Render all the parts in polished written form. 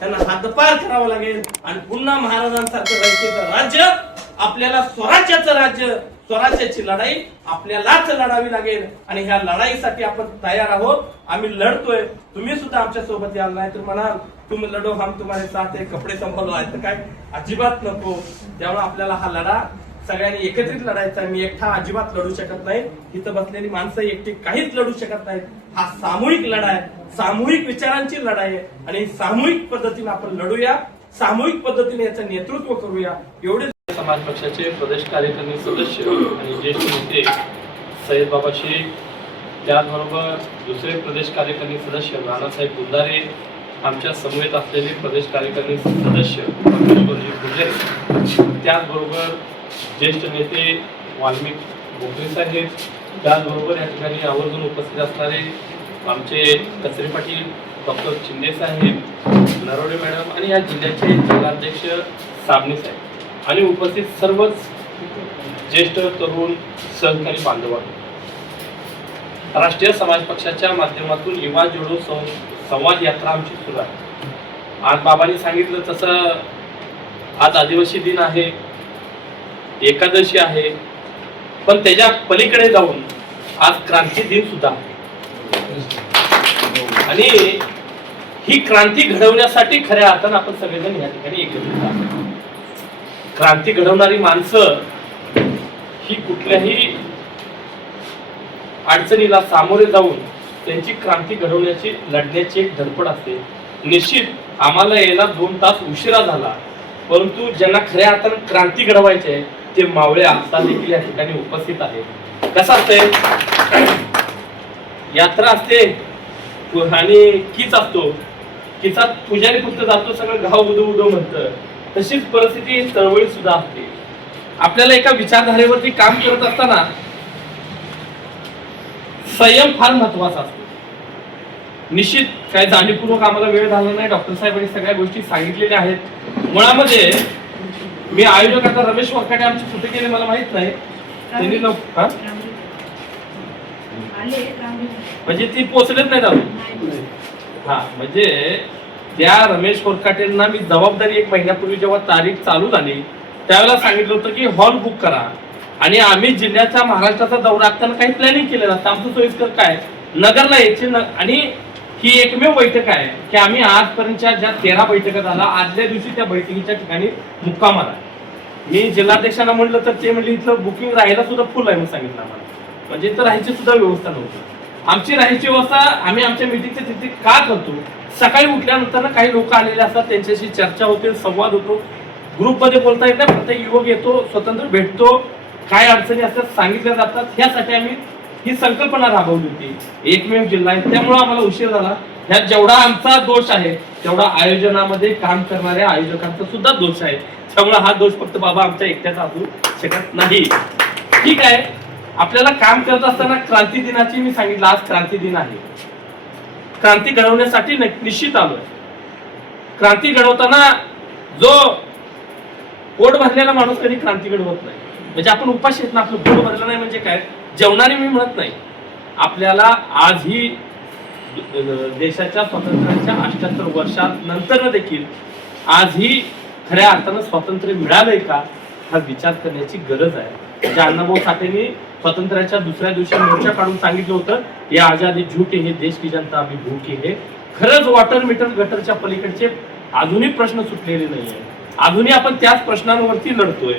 त्यांना हद्दपार करावं लागेल आणि पुन्हा महाराजांसारखं रयतेचं राज्य, आपल्याला स्वराज्याचं राज्य, स्वराज्याची लढाई आपल्यालाच लढावी लागेल. आणि ह्या लढाईसाठी आपण तयार आहोत. आम्ही लढतोय. तुम्ही सुद्धा आमच्या सोबत याल, नाही तर म्हणाल तुम्ही लढो हम तुम्हारे साथ है, कपडे संभालो आहे, तर काय अजिबात नको. त्यामुळे आपल्याला हा लढा सगळ्यांनी एकत्रित लढायचा. मी एकटा अजिबात लढू शकत नाही. इथं बसलेली माणसं एकटी काहीच लढू शकत नाहीत. हा सामूहिक लढा आहे, सामूहिक विचारांची लढाई आहे आणि सामूहिक पद्धतीने आपण लढूया, सामूहिक पद्धतीने याचं नेतृत्व करूया. एवढे समाज पक्षाचे प्रदेश कार्यकारिणी सदस्य आणि ज्येष्ठ नेते सय्यद बाबा शेख, त्याचबरोबर दुसरे प्रदेश कार्यकारिणी सदस्य नानासाहेब गुंदारे, आमच्या समवेत असलेले प्रदेश कार्यकारिणी सदस्य परमेश्वरजी गुजरे, त्याचबरोबर ज्येष्ठ नेते वाल्मिक भोकरे साहेब, त्याचबरोबर या ठिकाणी आवर्जून उपस्थित असणारे आमचे कचरे पाटील डॉक्टर शिंदे साहेब, नरोडे मॅडम आणि या जिल्ह्याचे जिल्हाध्यक्ष साबणे साहेब आणि उपस्थित सर्वच ज्येष्ठ तरुण सहकारी बांधवांनो, राष्ट्रीय समाज पक्षाच्या माध्यमातून युवा जोडो संवाद यात्रा आमची सुरू आहे. आज बाबांनी सांगितलं तसं आज आदिवासी दिन आहे, एकादशी आहे, पण त्याच्या पलीकडे जाऊन आज क्रांती दिन सुद्धा आहे. आणि ही क्रांती घडवण्यासाठी खऱ्या अर्थानं आपण सगळेजण या ठिकाणी एकत्रित आहोत. क्रांती घडवणारी माणसं ही कुठल्याही अडचणीला सामोरे जाऊन त्यांची क्रांती घडवण्याची लढण्याची एक धडपड असते. निश्चित आम्हाला यायला 2 तास उशिरा झाला, परंतु ज्यांना खऱ्या अर्थानं क्रांती घडवायची आहे ते मावळे आता देखील या ठिकाणी उपस्थित आहेत. कसं असतंय, यात्रा असते आणि कीच असतो, किचात पुजारी फक्त जातो, सगळं गाव उदो उदो म्हणतं. तशीच परिस्थिती चळवळी सुद्धा असते. आपल्याला एका विचारधारेवरती काम करत असताना संयम फार महत्वाचा असतो. निश्चित काय जाणीवपूर्वक आम्हाला वेळ झाला नाही, डॉक्टर साहेबांनी सगळ्या गोष्टी सांगितलेल्या आहेत. मुळामध्ये मी आयोजक आता रमेश वरकाटे आमचे कुठे गेले मला माहित नाही, त्यांनी म्हणजे ती पोहोचलेच नाही अजून. हा, म्हणजे त्या रमेश कोरकाटेंना मी जबाबदारी 1 महिन्यापूर्वी जेव्हा तारीख चालू झाली त्यावेळेला सांगितलं होतं की हॉल बुक करा. आणि आम्ही जिल्ह्याचा महाराष्ट्राचा दौरा असताना काही प्लॅनिंग केलेलं असतं. आमचं सोयीस्कर काय नगरला यायची आणि ही एकमेव बैठक आहे की आम्ही आजपर्यंतच्या ज्या 13 बैठका झाल्या, आदल्या दिवशी त्या बैठकीच्या ठिकाणी मुक्काम आला. मी जिल्हाध्यक्षांना म्हटलं तर ते म्हणजे इथलं बुकिंग राहायला सुद्धा फुल आहे म्हणून सांगितलं आम्हाला. म्हणजे इथं राहायची सुद्धा व्यवस्था नव्हती. आमची राहायची व्यवस्था आम्ही आमच्या मीटिंगच्या तिथे का करतो, सकाळी उठल्यानंतर काही लोक आलेले असतात, त्यांच्याशी चर्चा होते, संवाद होतो, ग्रुपमध्ये बोलता येत नाही, प्रत्येक युवक येतो, स्वतंत्र भेटतो, काय अडचणी असतात सांगितल्या जातात. ह्यासाठी आम्ही ही संकल्पना राबवली होती. एकमेव जिल्हा आहे त्यामुळे आम्हाला उशीर झाला. ह्यात जेवढा आमचा दोष आहे तेवढा आयोजनामध्ये काम करणाऱ्या आयोजकांचा सुद्धा दोष आहे. त्यामुळे हा दोष फक्त बाबा आमच्या एकट्याचा असू शकत नाही. ठीक आहे, आपल्याला काम करत असताना क्रांती दिनाची मी सांगितलं, आज क्रांती दिन आहे. क्रांती घडवण्यासाठी निश्चित आलोय. क्रांती घडवताना जो पोट भरलेला माणूस कधी क्रांती घडवत नाही. म्हणजे आपण उपाशी येत ना, आपलं पोट भरलं नाही म्हणजे काय, जेवणाने मी म्हणत नाही. आपल्याला आजही देशाच्या स्वातंत्र्याच्या 78 वर्षानंतर देखील आजही खऱ्या अर्थानं स्वातंत्र्य मिळालंय का हा विचार करण्याची गरज आहे. म्हणजे अण्णाभाऊ साठेंनी स्वातंत्र्याच्या दुसऱ्या दिवशी मोर्चा काढून सांगितलं होतं, या आजादी झूठे हे देश की जनता अभी भूखे हे. खरंच वॉटर मीटर गटरच्या पलीकडचे अजूनही प्रश्न सुटलेले नाहीये. अजूनही आपण त्याच प्रश्नांवरती लढतोय.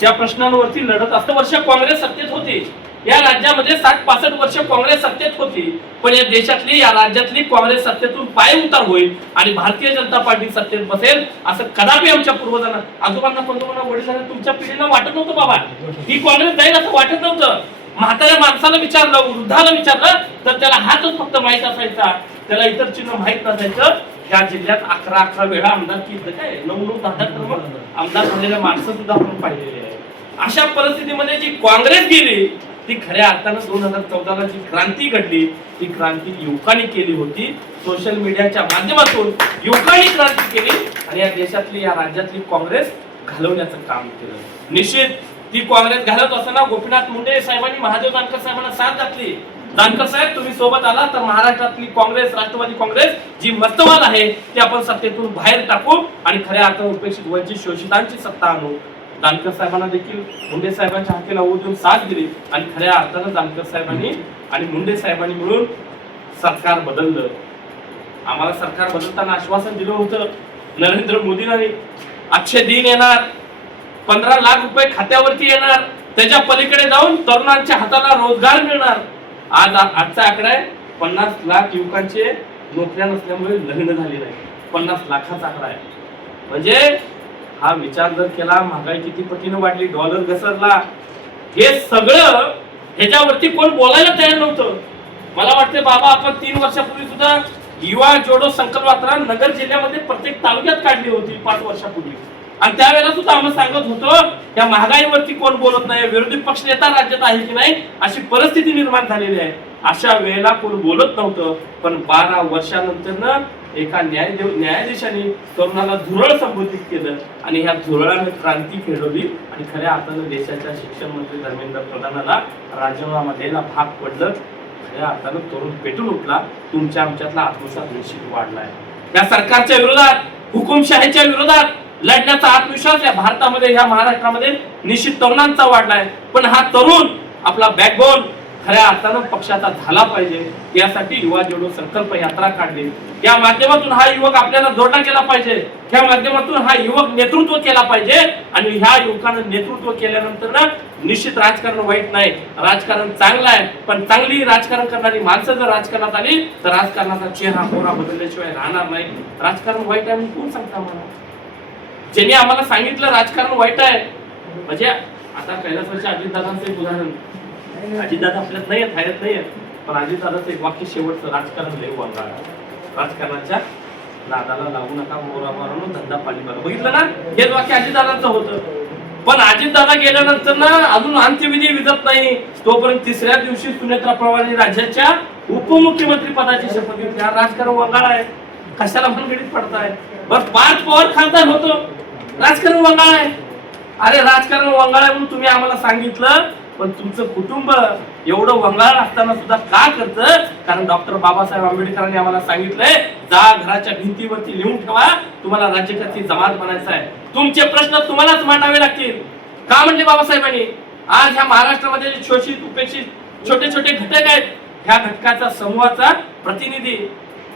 त्या प्रश्नांवरती लढत असतं. वर्ष काँग्रेस सत्तेत होती या राज्यामध्ये, 60-65 वर्ष काँग्रेस सत्तेत होती, पण या देशातली या राज्यातली काँग्रेस सत्तेतून पाय उतार होईल आणि भारतीय जनता पार्टी सत्तेत बसेल असं कदापि आमच्या पूर्वजांना, आजोबांना, पंतोबांना, वडिलांना, तुमच्या पिढीला वाटत नव्हतं. बाबा ही काँग्रेस जाईल असं वाटत नव्हतं. म्हाताऱ्या माणसाला विचारलं, वृद्धाला विचारलं तर त्याला हातच फक्त माहित असायचा, त्याला इतर चिन्ह माहित नसायचं. त्या जिल्ह्यात 11 वेळा आमदारकी, काय 9-10 टर्म आमदार झालेल्या माणसं सुद्धा आपण पाहिलेली आहे. अशा परिस्थितीमध्ये जी काँग्रेस गेली ती खऱ्या अर्थानं 2014ला जी क्रांती घडली ती क्रांती युवकांनी केली होती. सोशल मीडियाच्या माध्यमातून युवकांनी क्रांती केली आणि या देशातली, या राज्यातली काँग्रेस घालवण्याचं काम केलं. निश्चित ती काँग्रेस घालत असताना गोपीनाथ मुंडे साहेबांनी, महादेव जानकर साहेबांना साथ घातली. जानकर साहेब तुम्ही सोबत आला तर महाराष्ट्रातली काँग्रेस, राष्ट्रवादी काँग्रेस जी मस्तवाद आहे ती आपण सत्तेतून बाहेर टाकू आणि खऱ्या अर्थाने उपेक्षित वंचित शोषितांची सत्ता आणू. जानकर साहेबांना देखील मुंडे साहेबांच्या हाकेला ओढून साथ दिली आणि खऱ्या अर्थानं जानकर साहेबांनी आणि मुंडे साहेबांनी मिळून सरकार बदललं. आम्हाला सरकार बदलताना आश्वासन दिलं होतं नरेंद्र मोदींनी अच्छे दिन येणार, 15 लाख रुपये खात्यावरती येणार, त्याच्या पलीकडे जाऊन तरुणांच्या हाताला रोजगार मिळणार. आजचा आकडा आहे 50 लाख युवकांचे नोकऱ्या नसल्यामुळे लग्न झाले नाही. 50 लाखाचा आकडा आहे. म्हणजे हा विचार जर केला, महागाई किती पटीने वाढली, डॉलर घसरला, हे सगळं ह्याच्यावरती कोण बोलायला तयार नव्हतं. मला वाटते बाबा आपण 3 वर्षापूर्वी सुद्धा युवा जोडो संकल्प यात्रा नगर जिल्ह्यामध्ये प्रत्येक तालुक्यात काढली होती 5 वर्षापूर्वी. आणि त्यावेळेला सुद्धा आम्ही सांगत होतो या महागाईवरती कोण बोलत नाही, विरोधी पक्ष नेता राज्यात आहे की नाही अशी परिस्थिती निर्माण झालेली आहे. अशा वेळेला कोण बोलत नव्हतं. पण 12 वर्षानंतर एका न्यायाधीशाने तरुणाला झुरळ संबोधित केलं आणि ह्या झुरळाने क्रांती खेळवली आणि खऱ्या अर्थानं देशाच्या शिक्षण मंत्री धर्मेंद्र प्रधानाला राजीनामा द्यायला भाग पडलं. खऱ्या अर्थानं तरुण पेटून उठला. तुमच्या आमच्यातला आत्मविश्वास निश्चित वाढलाय. या सरकारच्या विरोधात, हुकुमशाहीच्या विरोधात लढण्याचा आत्मविश्वास या भारतामध्ये, या महाराष्ट्रामध्ये निश्चित तरुणांचा वाढलाय. पण हा तरुण आपला बॅकबोन खऱ्या अर्थानं पक्षाचा झाला पाहिजे. यासाठी युवा जोडो संकल्प यात्रा काढली. या माध्यमातून हा युवक आपल्याला जोडला गेला पाहिजे. या माध्यमातून हा युवक नेतृत्व केला पाहिजे आणि ह्या युवकानं नेतृत्व केल्यानंतर ना निश्चित राजकारण वाईट नाही, राजकारण चांगलं आहे. पण चांगली राजकारण करणारी माणसं जर राजकारणात आली तर राजकारणाचा चेहरा मोहरा बदलल्याशिवाय राहणार नाही. राजकारण वाईट आहे म्हणून कोण सांगता मला? ज्यांनी आम्हाला सांगितलं राजकारण वाईट आहे, म्हणजे आता कैलासवाच्या अजितदादांचं एक उदाहरण, अजितदादा आपल्यात नाही आहेत, हयात नाही आहेत, पण अजितदादाचं एक वाक्य शेवटचं, राजकारण लय वंगाळ, राजकारणाच्या नादाला लागू नका, मोरा मारून धंदा पाणी बघा. बघितलं ना, हेच वाक्य अजितदादांचं होतं. पण अजितदादा गेल्यानंतर ना अजून अंत्यविधी विधत नाही तोपर्यंत 3ऱ्या दिवशी सुनेत्रा पवारांनी राज्याच्या उपमुख्यमंत्री पदाची शपथ घेतली. हा राजकारण वंगाळ आहे, कशाला भानगडीत पडताय? बस 5 पवार खासदार होतो, राजकारण वंगाळ आहे. अरे राजकारण वंगाळ आहे म्हणून तुम्ही आम्हाला सांगितलं, पण तुमचं कुटुंब एवढं वंगाळ असताना सुद्धा का करतं? कारण डॉक्टर बाबासाहेब आंबेडकरांनी आम्हाला सांगितलंय, जा घराच्या भिंतीवरती लिहून ठेवा, तुम्हाला राज्यकर्ती जमात बनायचा आहे, तुमचे प्रश्न तुम्हालाच मांडावे लागतील. का म्हणले बाबासाहेबांनी? आज ह्या महाराष्ट्रामध्ये जे शोषित उपेक्षित छोटे छोटे घटक आहेत, ह्या घटकाचा समूहाचा प्रतिनिधी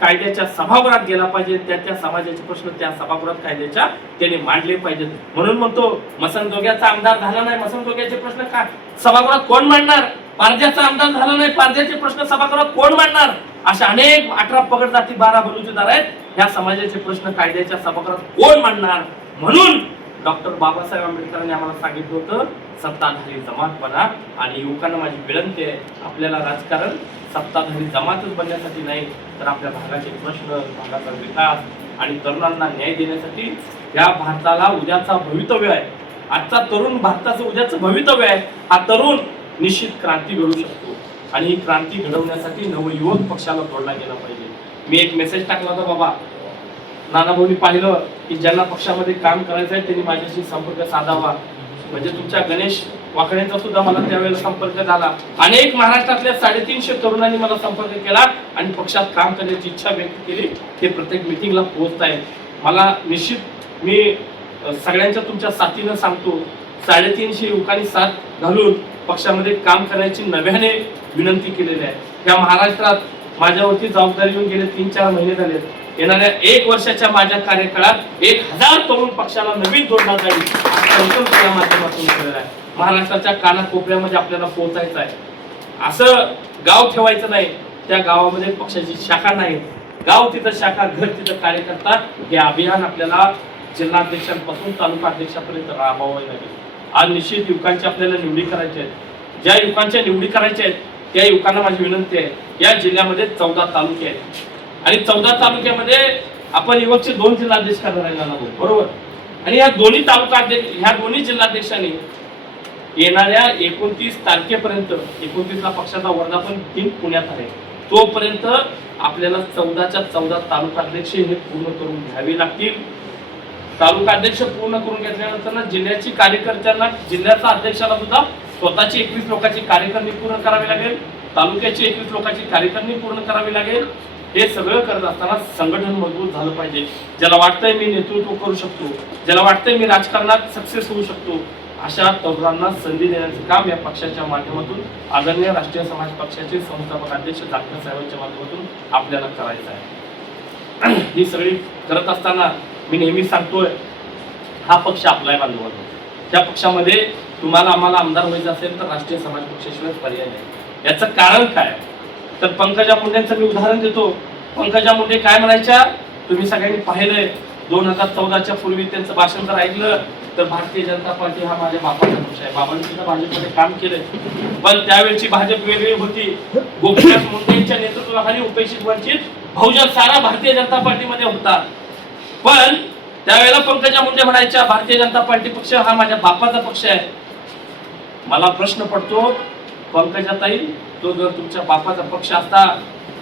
कायद्याच्या सभागृहात गेला पाहिजे. त्या समाजाचे प्रश्न त्या सभागृहात कायद्याच्या त्याने मांडले पाहिजेत. म्हणून म्हणतो मसनजोग्याचा आमदार झाला नाही, मसनजोग्याचे प्रश्न का सभागृहात कोण मांडणार? पारध्याचा आमदार झाला नाही, पारध्याचे प्रश्न सभागृहात कोण मांडणार? अशा अनेक 18 पगड जाती 12 बलुतेदार आहेत, ह्या समाजाचे प्रश्न कायद्याच्या सभागृहात कोण मांडणार? म्हणून डॉक्टर बाबासाहेब आंबेडकरांनी आम्हाला सांगितलं होतं, सत्ताधारी जमात बना. आणि युवकांना माझी विनंती आहे, आपल्याला राजकारण सत्ताधारी जमातच बनण्यासाठी नाही, तर आपल्या भागाचे प्रश्न, भागाचा विकास आणि तरुणांना न्याय देण्यासाठी या भारताला उद्याचा भवितव्य आहे. आजचा तरुण भारताचं उद्याचं भवितव्य आहे. हा तरुण निश्चित क्रांती घडवू शकतो आणि ही क्रांती घडवण्यासाठी नवयुवक पक्षाला जोडला गेला पाहिजे. मी एक मेसेज टाकला होता, बाबा नानाभाऊनी पाहिलं की ज्यांना पक्षामध्ये काम करायचं आहे त्यांनी माझ्याशी संपर्क साधावा. म्हणजे तुमच्या गणेश वाकडेंचा सुद्धा मला त्यावेळेला संपर्क झाला. अनेक महाराष्ट्रातल्या 350 तरुणांनी मला संपर्क केला आणि पक्षात काम करण्याची इच्छा व्यक्त केली. ते प्रत्येक मिटिंगला पोहोचत आहे. मला निश्चित मी सगळ्यांच्या तुमच्या साथीनं सांगतो, 350 युवकांनी साथ घालून पक्षामध्ये काम करण्याची नव्याने विनंती केलेली आहे. या महाराष्ट्रात माझ्यावरती जबाबदारी येऊन गेले 3-4 महिने झाले. येणाऱ्या 1 वर्षाच्या माझ्या कार्यकाळात 1000 तरुण पक्षाला नवीन जोडला जाईल संकल्प या माध्यमातून केलेला आहे. महाराष्ट्राच्या कानाकोपऱ्यामध्ये आपल्याला पोहोचायचं आहे. असं गाव ठेवायचं नाही, त्या गावामध्ये पक्षाची शाखा नाही, गाव तिथं शाखा, घर तिथं कार्यकर्ता. हे अभियान आपल्याला जिल्हाध्यक्षांपासून तालुका अध्यक्षापर्यंत राबवावे लागेल. आज निश्चित युवकांची आपल्याला निवडी करायची आहे. ज्या युवकांच्या निवडी करायच्या आहेत त्या युवकांना माझी विनंती आहे, या जिल्ह्यामध्ये 14 तालुके आहेत आणि 14 तालुक्यामध्ये आपण युवकचे 2 जिल्हाध्यक्ष करणार आहोत, बरोबर? आणि या दोन्ही तालुका अध्यक्ष, ह्या दोन्ही जिल्हाध्यक्षांनी येणाऱ्या 29 तारखेपर्यंत, 29ला पक्षाचा वर्धापन दिन पुण्यात आहे, तोपर्यंत आपल्याला 14च्या 14 तालुकाध्यक्ष हे पूर्ण करून घ्यावे लागतील. तालुकाध्यक्ष पूर्ण करून घेतल्यानंतर जिल्ह्याची कार्यकर्त्यांना, जिल्ह्याचा अध्यक्षाला सुद्धा स्वतःची 21 लोकांची कार्यकारिणी पूर्ण करावी लागेल. तालुक्याची 21 लोकांची कार्यकारिणी पूर्ण करावी लागेल. हे सगळं करत असताना संघटन मजबूत झालं पाहिजे. ज्याला वाटतंय मी नेतृत्व करू शकतो, ज्याला वाटतंय मी राजकारणात सक्सेस होऊ शकतो, अशा तरुणांना संधी देण्याचं काम या पक्षाच्या माध्यमातून आदरणीय राष्ट्रीय समाज पक्षाचे संस्थापक अध्यक्ष जाखर साहेबांच्या माध्यमातून आपल्याला करायचं आहे. ही सगळी करत असताना मी नेहमी सांगतोय, हा पक्ष आपला आहे बांधवांनो. त्या पक्षामध्ये तुम्हाला आम्हाला आमदार व्हायचं असेल तर राष्ट्रीय समाज पक्षाशिवाय पर्याय नाही. याचं कारण काय तर पंकजा मुंडेंचं मी उदाहरण देतो. पंकजा मुंडे काय म्हणायच्या, तुम्ही सगळ्यांनी पाहिलंय 2014च्या पूर्वी त्यांचं भाषण जर ऐकलं तर भारतीय जनता पार्टी हा माझ्या बापाचा पक्ष आहे. बाबांनी सुद्धा भाजपमध्ये काम केलंय, पण त्यावेळची भाजप वेगळी होती. गोपीनाथ मुंडेंच्या नेतृत्वाखाली उपेक्षित वंचित बहुजन सारा भारतीय जनता पार्टीमध्ये होता. पण त्यावेळेला पंकजा मुंडे म्हणायच्या भारतीय जनता पार्टी पक्ष हा माझ्या बापाचा पक्ष आहे. मला प्रश्न पडतो, पंकजाताई, तो जर तुमच्या बापाचा पक्ष असता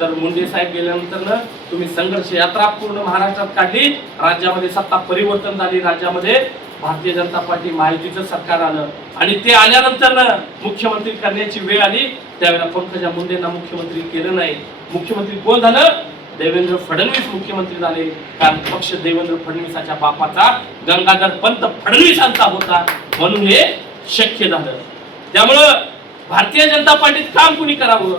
तर मुंडे साहेब गेल्यानंतर ना तुम्ही संघर्ष यात्रा पूर्ण महाराष्ट्रात काढली, राज्यामध्ये सत्ता परिवर्तन झाली, राज्यामध्ये भारतीय जनता पार्टी महायुतीचं सरकार आलं आणि ते आल्यानंतर ना मुख्यमंत्री करण्याची वेळ आली. त्यावेळेला पंकजा मुंडेंना मुख्यमंत्री केलं नाही. मुख्यमंत्री कोण झालं? देवेंद्र फडणवीस मुख्यमंत्री झाले. कारण पक्ष देवेंद्र फडणवीसाच्या बापाचा गंगाधर पंत फडणवीसांचा होता, म्हणून हे शक्य झालं. त्यामुळं भारतीय जनता पार्टीत काम कुणी करावं?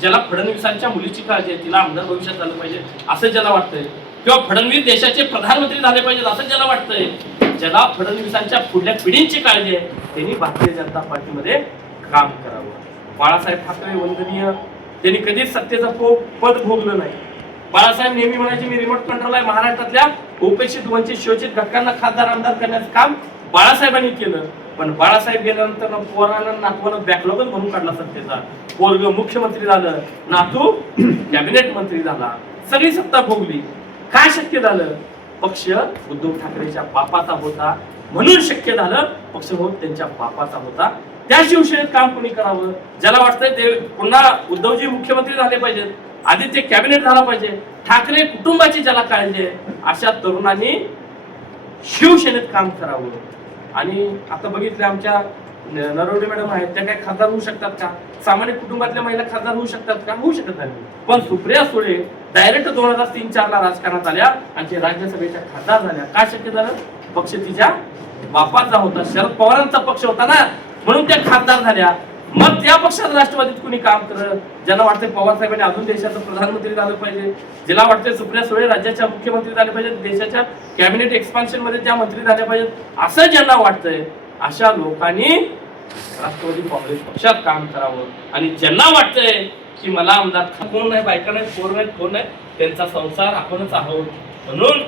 ज्याला फडणवीसांच्या मुलीची काळजी आहे, तिला आमदार भविष्यात झालं पाहिजे असं ज्याला वाटतंय, किंवा फडणवीस देशाचे प्रधानमंत्री झाले पाहिजेत असं ज्याला वाटतंय, ज्याला फडणवीसांच्या पुढल्या पिढींची काळजी आहे, त्यांनी भारतीय जनता पार्टीमध्ये काम करावं. बाळासाहेब ठाकरे वंदनीय, त्यांनी कधीच सत्तेचं पद भोगलं नाही. बाळासाहेब नेहमी म्हणायचे मी रिमोट कंट्रोल आहे. महाराष्ट्रातल्या उपेक्षित वंचित शोषित घटकांना खासदार आमदार करण्याचं काम बाळासाहेबांनी केलं. पण बाळासाहेब गेल्यानंतर पोरानं नातवानं बॅकलॉगच म्हणून काढला सत्तेचा. पोरग मुख्यमंत्री झालं, नातू कॅबिनेट मंत्री झाला, सगळी सत्ता भोगली. काय शक्य झालं? पक्ष उद्धव ठाकरेच्या बापाचा होता म्हणून शक्य झालं. पक्ष हो त्यांच्या बापाचा होता. त्या शिवसेनेत काम कोणी करावं? ज्याला वाटतंय ते पुन्हा उद्धवजी मुख्यमंत्री झाले पाहिजेत, आदित्य कॅबिनेट झाला पाहिजे, ठाकरे कुटुंबाची ज्याला काळजी आहे, अशा तरुणांनी शिवसेनेत काम करावं. आणि आता बघितले आमच्या नरवडे मॅडम आहेत, त्या काय खासदार होऊ शकतात का? सामान्य कुटुंबातल्या महिला खासदार होऊ शकतात का? होऊ शकत नाही. पण सुप्रिया सुळे डायरेक्ट 2003-04 ला राजकारणात आल्या आणि ते राज्यसभेच्या खासदार झाल्या. काय शक्य झालं? पक्ष तिच्या बापाचा होता, शरद पवारांचा पक्ष होता ना, म्हणून त्या खासदार झाल्या. मग त्या पक्षात राष्ट्रवादीत कुणी काम करत? ज्यांना वाटतंय पवार साहेबांनी अजून देशाचं प्रधानमंत्री झालं पाहिजे, ज्याला वाटतंय सुप्रिया सुळे राज्याच्या मुख्यमंत्री झाले पाहिजेत, देशाच्या कॅबिनेट एक्सपान्शन मध्ये त्या मंत्री झाल्या पाहिजेत, असं ज्यांना वाटतंय अशा लोकांनी राष्ट्रवादी काँग्रेस पक्षात काम करावं. आणि ज्यांना वाटतंय की मला आमदार कोण नाही, बायका नाही, पोर नाही, कोण नाही, त्यांचा संसार आपणच आहोत, म्हणून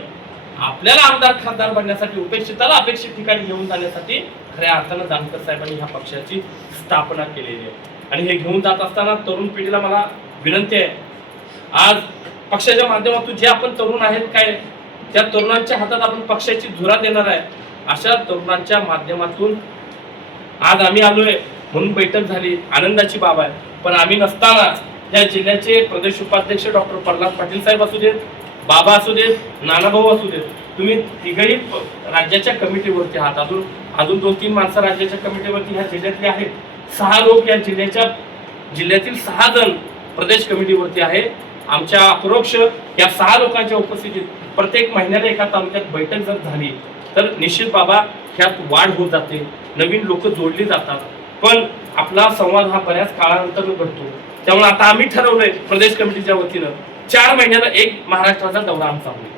आपल्याला आमदार खासदार बनण्यासाठी उपेक्षिताला अपेक्षित ठिकाणी घेऊन जाण्यासाठी खऱ्या अर्थानं जानकर साहेबांनी ह्या पक्षाची स्थापना केलेली आहे. आणि हे घेऊन जात असताना तरुण पिढीला मला विनंती आहे, आज पक्षाच्या माध्यमातून जे आपण तरुण आहेत काय त्या तरुणांच्या हातात आपण पक्षाची धुरा देणार आहे. अशा तरुणांच्या माध्यमातून आज आम्ही आलोय म्हणून बैठक झाली, आनंदाची बाब आहे. पण आम्ही नसताना या जिल्ह्याचे प्रदेश उपाध्यक्ष डॉक्टर प्रल्हाद पाटील साहेब असू देत, बाबा असू देत, नानाभाऊ असू देत, तुम्ही तिघही राज्याच्या कमिटीवरती आहात. अजून 2-3 माणसं राज्याच्या कमिटीवरती ह्या जिल्ह्यातले आहेत. 6 लोक या जिल्ह्यातील 6 जण प्रदेश कमिटीवरती आहे. आमच्या अपरोक्ष या 6 लोकांच्या उपस्थितीत प्रत्येक महिन्याला एका तालुक्यात बैठक जर झाली तर निश्चित बाबा ह्यात वाढ होत जाते, नवीन लोक जोडली जातात. पण आपला संवाद हा बऱ्याच काळानंतर घडतो. त्यामुळे आता आम्ही ठरवलंय प्रदेश कमिटीच्या वतीनं 4 महिन्याला एक महाराष्ट्राचा दौरा आमचा होईल.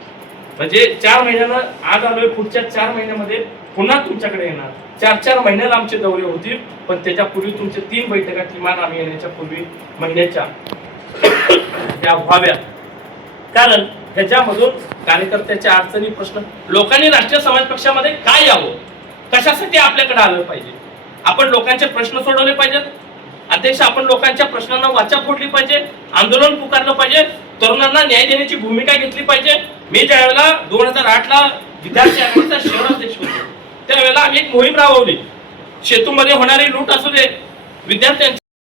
म्हणजे 4 महिन्यानं आज आलोय, पुढच्या 4 महिन्यामध्ये पुन्हा तुमच्याकडे येणार. 4-4 महिन्याला आमचे दौरे होतील. पण त्याच्यापूर्वी तुमच्या 3 बैठका किमान आम्ही येण्याच्या पूर्वी महिन्याच्या त्या व्हाव्या. कारण ह्याच्यामधून कार्यकर्त्याच्या अडचणी प्रश्न लोकांनी राष्ट्रीय समाज पक्षामध्ये काय यावं, कशासाठी आपल्याकडे आलं पाहिजे, आपण लोकांचे प्रश्न सोडवले पाहिजेत. अध्यक्ष, आपण लोकांच्या प्रश्नांना वाचा फोडली पाहिजे, आंदोलन पुकारलं पाहिजे, तरुणांना न्याय देण्याची भूमिका घेतली पाहिजे. मी ज्या वेळेला 2008 ला विद्यार्थी आघाडीचा शहर अध्यक्ष होतो त्यावेळेला आम्ही एक मोहीम राबवली. शेतूमध्ये होणारी लूट असू दे, विद्यार्थ्यांच्या